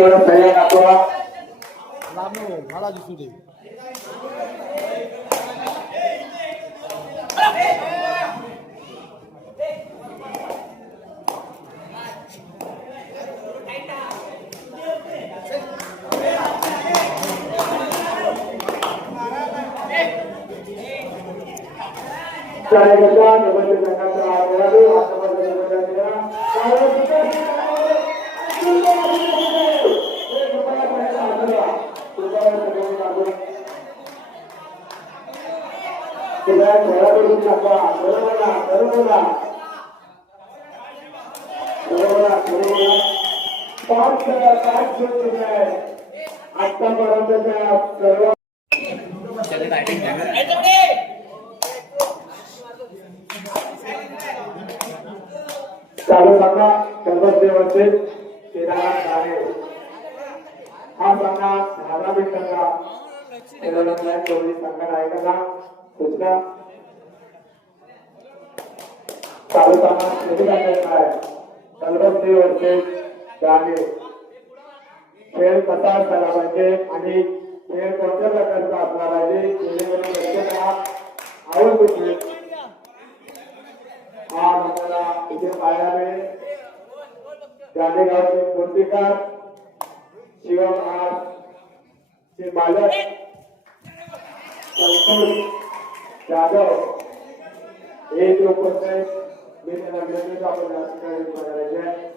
तयार दाखवा मला दिसू दे कार्यकर्ता निवडणूक संघाचा खेळाडू आतापर्यंतच्या सर्व चालू सामना कल्पदेवचे केदारनाथ आहे हा सामना 10 मिनिटांचा केदारनाथला दोन्ही संघात आहे का सूचना चालू सामना किती टाकायचा आहे कल्पदेवचे गाणे खेळ कसा झाला पाहिजे आणि खेळ कोणत्या प्रकारचा असला पाहिजे जेणेकरून प्रेक्षकांना आवडतो हा आपल्याला इथे पाहायला मिळेल गाणेगावचे मूर्तिकार शिवम महाराज चे मालक संतोष जाधव हे जो उपस्थित मी त्यांना विनंती आपण या ठिकाणी करायचे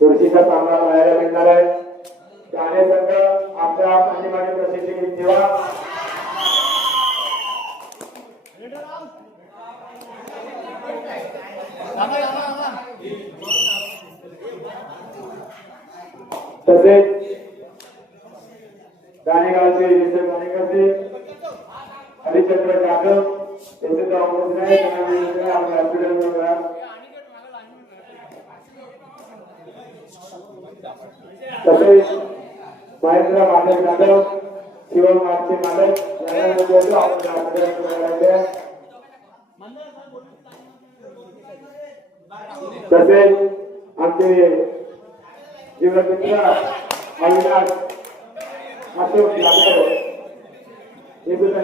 खुर्चीचा सामना पाहायला मिळणार आहे गाणे संघ आपल्या पाठीमागे प्रशिक्षक ठेवा तसेच गाणेगावचे गाणेकरते हरिचंद्र जाधव त्यांचे तसेच महेंद्र माधव जाधव शिवम मागचे मालक तसेच आमचे जीवनमित्र अविनाश अशोक जाधव हे सुद्धा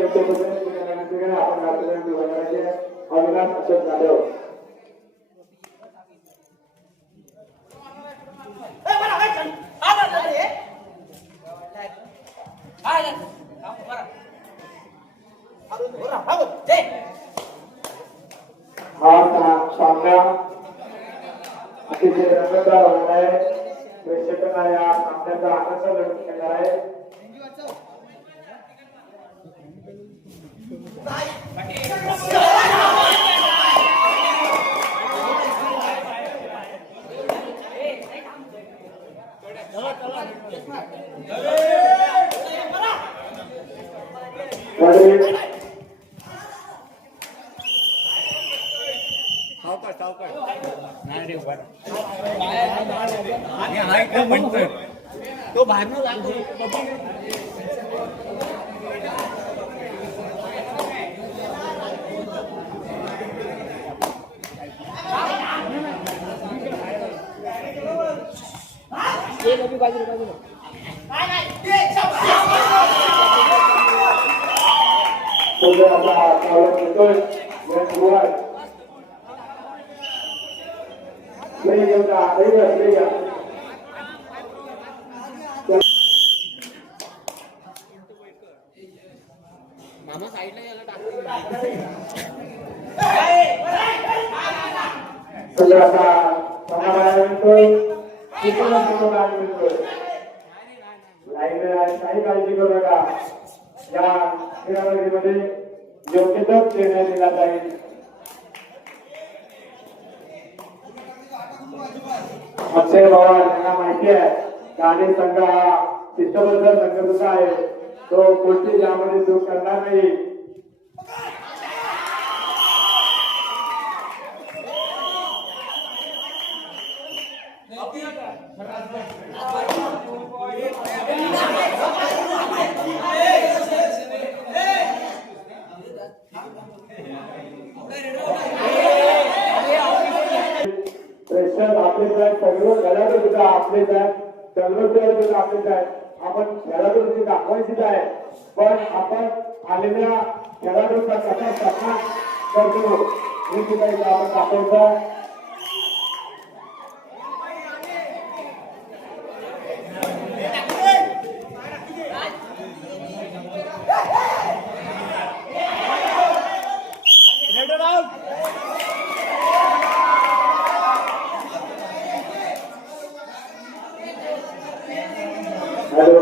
आपण अविनाश अशोक जाधव हा सामना अतिशय रंगतदार होणार आहे प्रेक्षकांना या सामन्याचा आनंद लुटून घेणार आहे तो बाहेर न मामा साइडला याला काही काळजी करू नका या क्रीडामध्ये योग्य तो निर्णय दिला जाईल अक्षय पवार यांना माहिती आहे गाणे संघ हा शिस्तबद्ध संघ सुद्धा आहे तो कोणती यामध्ये चूक करणार नाही प्रेक्षक आपलेच आहेत, सर्व खेळाडू सुद्धा आपलेच आहेत, सर्व सुद्धा आपलेच आहेत. आपण खेळाडू सुद्धा दाखवायचीच आहे, पण आपण आलेल्या खेळाडूंचा कसा सन्मान करतो हे सुद्धा इथं आपण दाखवायचं आहे. हॅलो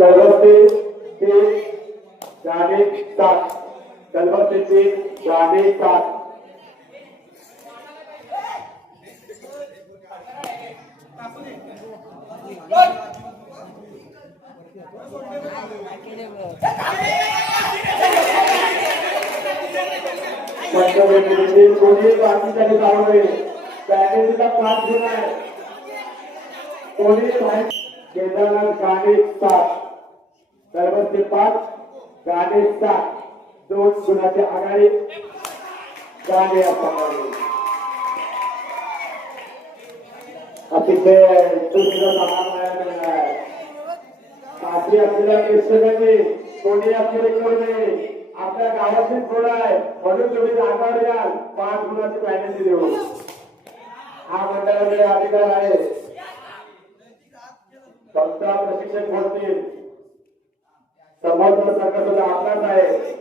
कलबत्ते तीन गाणे सात कलबत्ते तीन गाणे सात कोणी बाकीसाठी चालू आहे पॅकेजला 5 गुण आहे कोणी केदारनाथ गाणे 7 कलबत्ते 5 गाणे 7 2 गुणाचे आघाडी गाणे अतिशय दुसरं सामान आहे आपली आपल्याला प्रेक्षकांनी कोणी आपल्याला करू नये आपल्या गावातील थोडा आहे म्हणून तुम्ही जागावर याल 5 गुणाची पॅनल्टी देऊ हा मंडळाकडे अधिकार आहे फक्त प्रशिक्षक बोलतील समोरचा संघ सुद्धा आपलाच आहे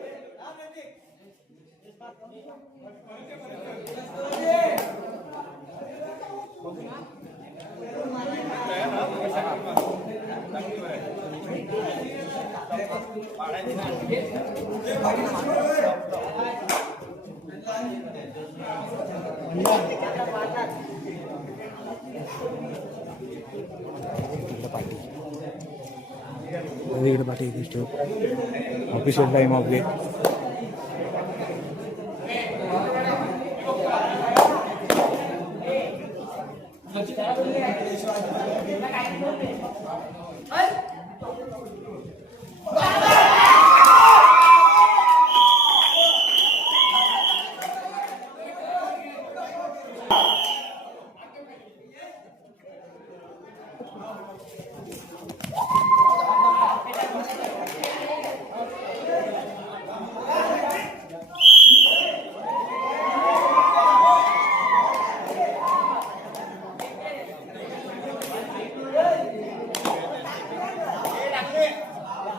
इकडे पाठी ऑफिशियल टाइम आपले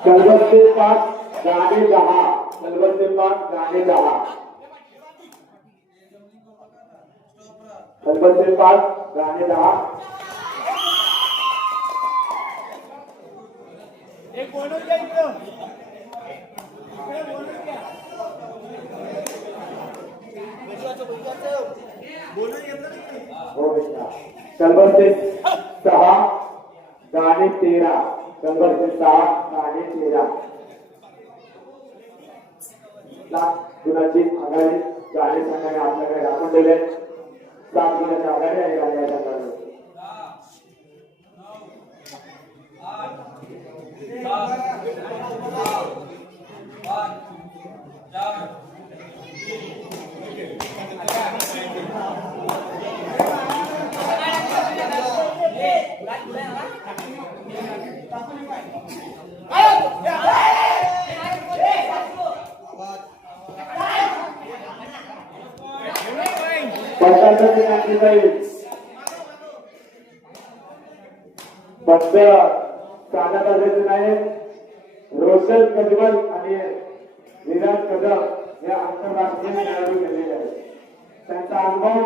कलबत्ते 5 गाणे 10 कलबत्ते 5 गाणे 10 कलबत्ते 5 गाणे 10 एक बोनस घ्या इकडं हो बेटा कलबत्ते 6 गाणे 13 कलबत्ते 6 गाणे 13 7 गुणाची आघाडी गाणे संघाने आपल्याकडे राखून दिले 7 गुणाची आघाडी आणि गाणे संघाने फक्त कानात असायचं नाही रोशन कदम आणि विराट कदम हे आंतरराष्ट्रीय खेळाडू गेलेले आहेत त्यांचा अनुभव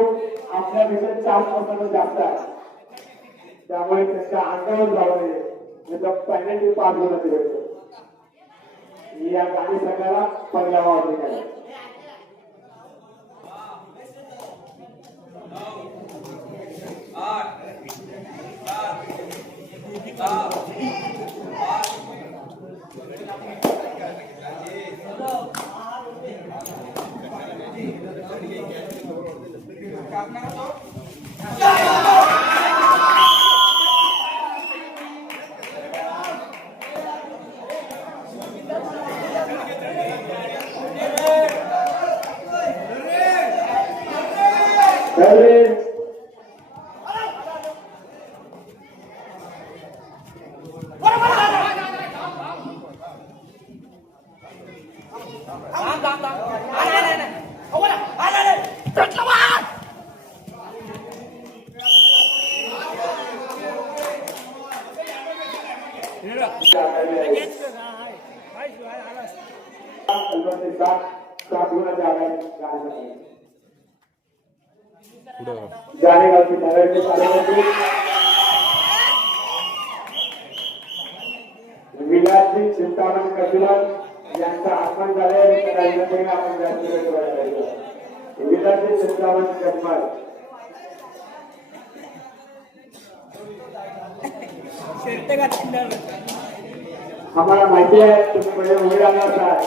आपल्यापेक्षा 4% जास्त आहे त्यामुळे त्यांच्या अंगावर जाऊ नये पॅनल्टी 5 गुणाची भेटतो या गाणी संघाला पहिला वावरली आहे जानेगावची नगरचे पालकमंत्री विलासजी चिंतामण कपिलाल यांचा आगमन झाले आणि त्याला विनंती आपण व्यासपीठावर विलासजी चिंतामण कपिलाल आम्हाला माहिती आहे तुम्ही पुढे उभे राहणार आहे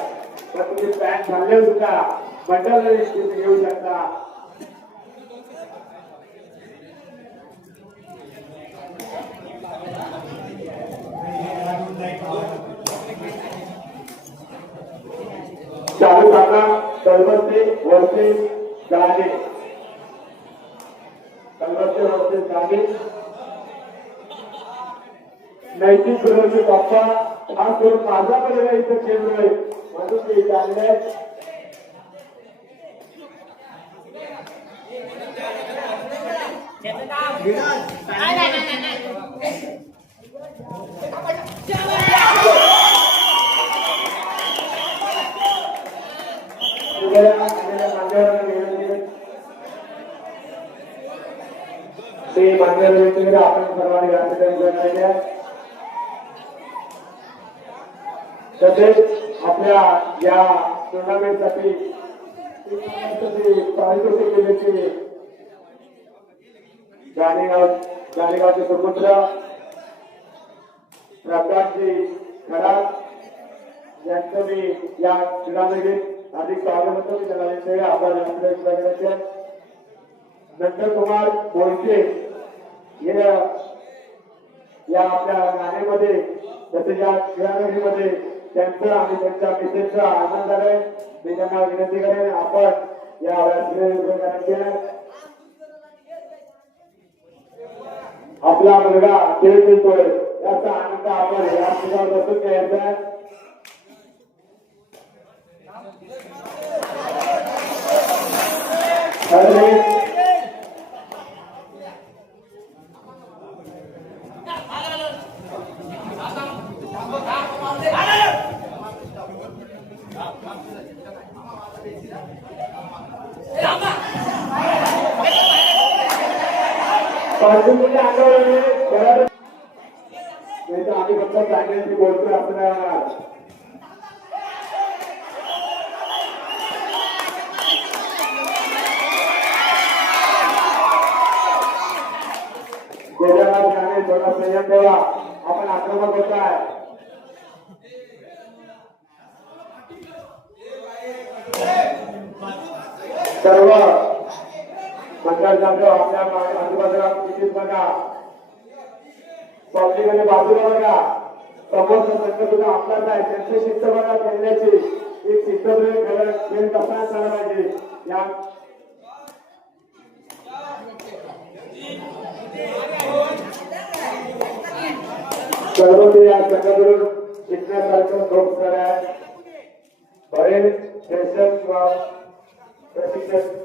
तर तुम्ही पॅन्ट घालले सुद्धा बंडल घेऊ शकता. चालू काका कलबत्ते वरचे गाणे कलबत्ते वरचे गाणे नैतिक गुरुचे बाप्पा हा करून माझा पण इथं खेळलोय म्हणून ते इथे आलेले आहेत. ते मान्यवर व्यक्तीकडे आपण सर्वांनी व्यासपीठावर तसेच आपल्या या टुर्नामेंटसाठी पारितोषिक दिल्याचे जानेगावचे सुपुत्र प्रकाशजी खरात यांचं मी या टुर्नामेंटीत अधिक स्वागत होतो. मी त्याला आपण व्यासपीठावर नंतर कुमार बोलके या आपल्या गाण्यामध्ये तसेच या खेळाडूमध्ये त्यांचं आणि त्यांच्या मिसेसचा आनंद आहे. मी त्यांना विनंती करेन आपण या व्यासपीठावर आपला मुलगा खेळ खेळतोय याचा आनंद आपण व्यासपीठावर बसून घ्यायचा. आम्ही फक्त चांगल्याशी बोलतोय आपल्याला थोडा संयम ठेवा. आपण आक्रमक होत आहे. सर्व मंडळ आपल्या आजूबाजूला किती बघा पब्लिक बाजूला बघा समोरचा संघ सुद्धा आपलाच आहे. त्यांची शिस्त बघा खेळण्याची एक शिस्तप्रिय खेळ कसा झाला पाहिजे या सर्व ते या संघाकडून शिकण्यासारखं खूप सारं आहे. बरेच सेशन किंवा प्रशिक्षण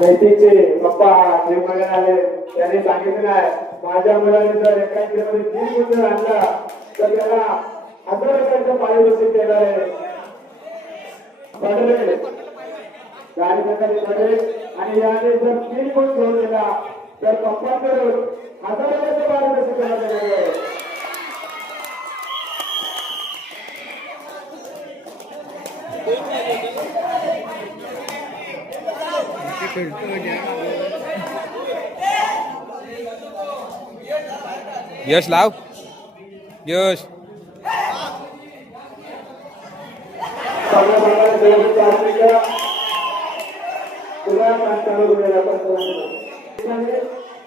नैतिकचे पप्पा जे मध्ये आले त्यांनी सांगितलं आहे माझ्या मुलाने जर एका खेळामध्ये 3 गुण जर आणला तर त्याला 1000 रुपयाचं पारितोषिक देणार आहे. पडले गाडी प्रकारे पडले आणि याने जर 3 गुण घेऊन गेला तर पप्पाकडून 1000 रुपयाचं पारितोषिक देण्यात येणार आहे. यश लाव यश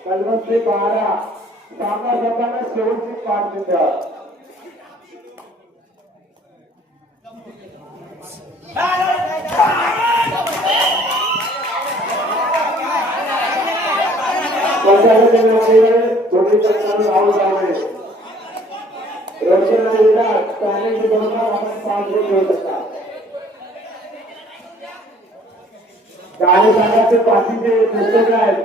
कलमस्ते 12 सामना करताना शेवटची 5 मिनिटं. गाडी सांगायचे पाठीचे पुस्तक आहेत.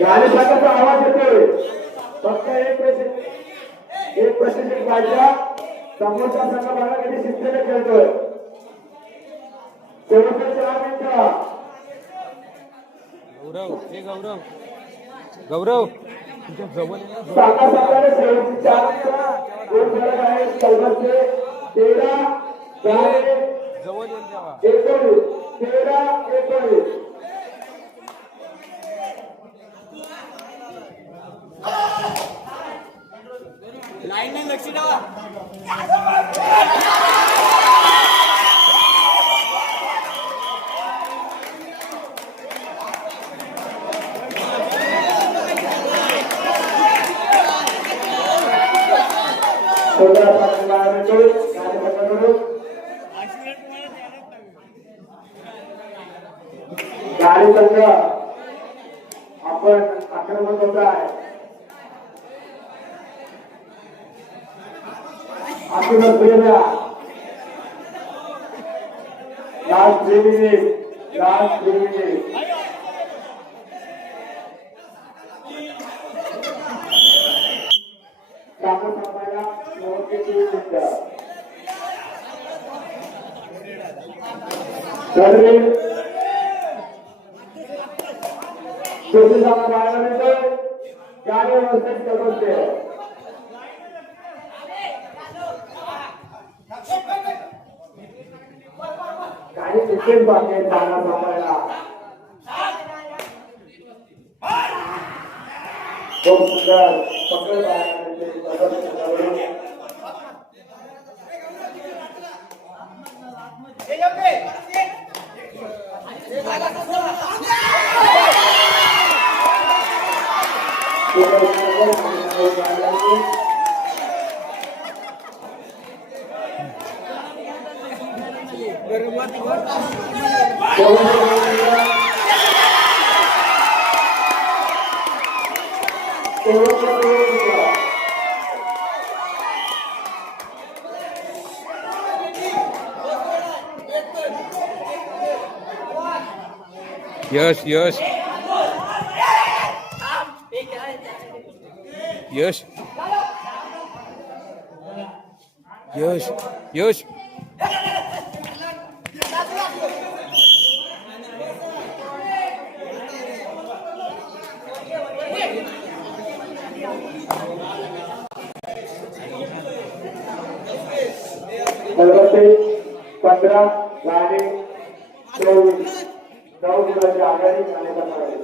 गाडी सांगायचा आवाज येतोय फक्त एक प्रशिक्षक पाहिजे. समोरचा संघ बघा किती शिस्तीने खेळतोय. शेवटचे 4 मिनिटं. गौरव साखा साखा शेवटची 4 मिनिटं. 2 फरक आहे. 14 13 19 13 19. लाईन नाही लक्ष द्यावा. गाडी संघ आपण आक्रमण होत आहे. आक्रमण प्रेरणा लास्ट 3 मिनिट. सामना संपायला 93 मिनिटं. शेवटी सामना पाहायला मिळतोय. गाडी व्यवस्थित करते. काही विशेष बाकी आहे सामना संपायला. खूप सुंदर पकड पाहायला मिळते. यश यश यश यश यश नलवते 15 गाडी 24 9 गुणाची आघाडी करण्यात आली.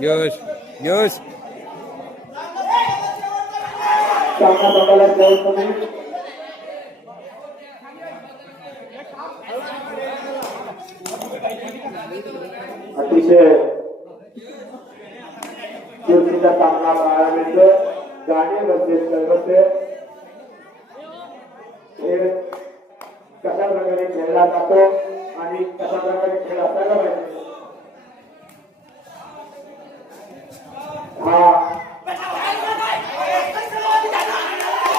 यश यश सामना बघायला जाऊ तुम्ही. अतिशय चुरशीचा सामना पाहायला मिळतो. गाडी बसले सर्वत्र खेळ कशा प्रकारे खेळला जातो आणि कशा प्रकारे खेळ असायला पाहिजे हा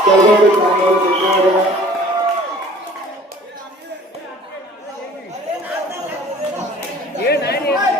सर्व ये नाही रे